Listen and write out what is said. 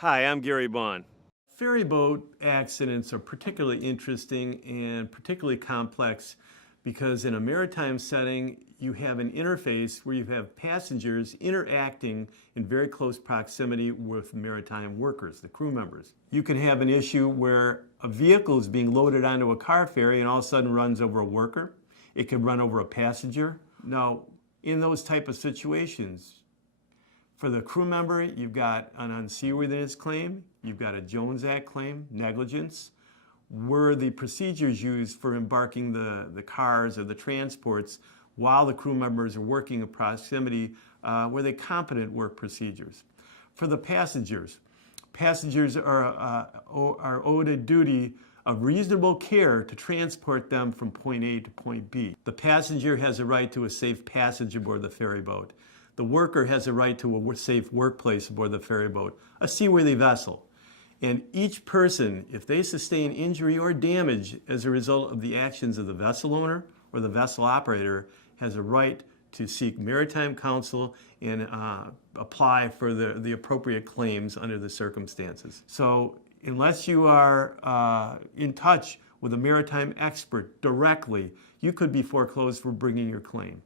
Hi, I'm Gary Bond. Ferry boat accidents are particularly interesting and particularly complex because in a maritime setting, you have an interface where you have passengers interacting in very close proximity with maritime workers, the crew members. You can have an issue where a vehicle is being loaded onto a car ferry and all of a sudden runs over a worker. It could run over a passenger. Now, in those type of situations, for the crew member, you've got an unseaworthiness claim, you've got a Jones Act claim, negligence. Were the procedures used for embarking the cars or the transports while the crew members are working in proximity, were they competent work procedures? For the passengers, passengers are owed a duty of reasonable care to transport them from point A to point B. The passenger has a right to a safe passage aboard the ferry boat. The worker has a right to a safe workplace aboard the ferry boat, a seaworthy vessel. And each person, if they sustain injury or damage as a result of the actions of the vessel owner or the vessel operator, has a right to seek maritime counsel and apply for the appropriate claims under the circumstances. So unless you are in touch with a maritime expert directly, you could be foreclosed for bringing your claim.